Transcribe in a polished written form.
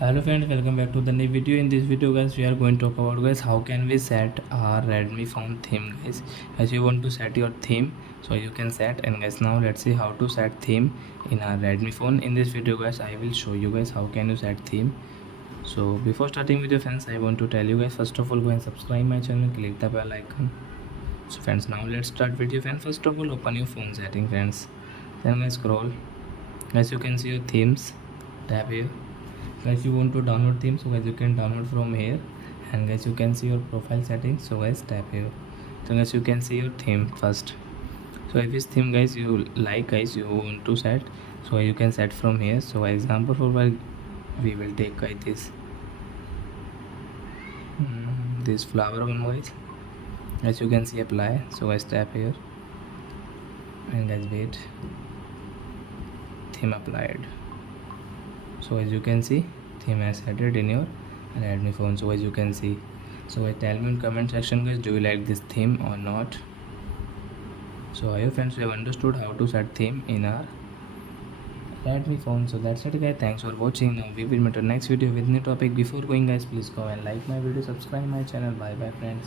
Hello friends, welcome back to the new video. In this video guys, we are going to talk about guys how can we set our Redmi phone theme guys. As you want to set your theme, so you can set. And guys, now let's see how to set theme in our Redmi phone. In this video guys, I will show you guys how can you set theme. So before starting with your friends, I want to tell you guys, first of all, go and subscribe my channel, click the bell icon. So friends, now let's start video. Friends, first of all, open your phone setting friends, then guys scroll. As you can see your themes, tap here. Guys, you want to download theme, so guys you can download from here. And guys, you can see your profile settings, so guys tap here. So guys, you can see your theme first. So if this theme guys you like, guys you want to set, so you can set from here. So example for we will take guys this flower one guys. As you can see, apply. So guys tap here and guys wait, theme applied. So as you can see, theme has added in your Redmi phone. So as you can see, so guys tell me in comment section guys, do you like this theme or not? So I hope friends you have understood how to set theme in our Redmi phone. So that's it guys, thanks for watching. Now we will meet our next video with new topic. Before going guys, please go and like my video, subscribe my channel. Bye bye friends.